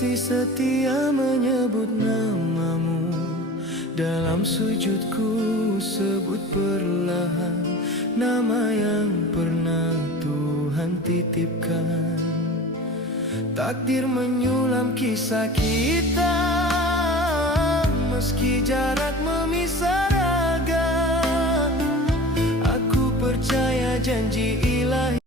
masih setia menyebut namamu. Dalam sujudku sebut perlahan nama yang pernah Tuhan titipkan. Takdir menyulam kisah kita, meski jarak memisah raga. Aku percaya janji ilahi.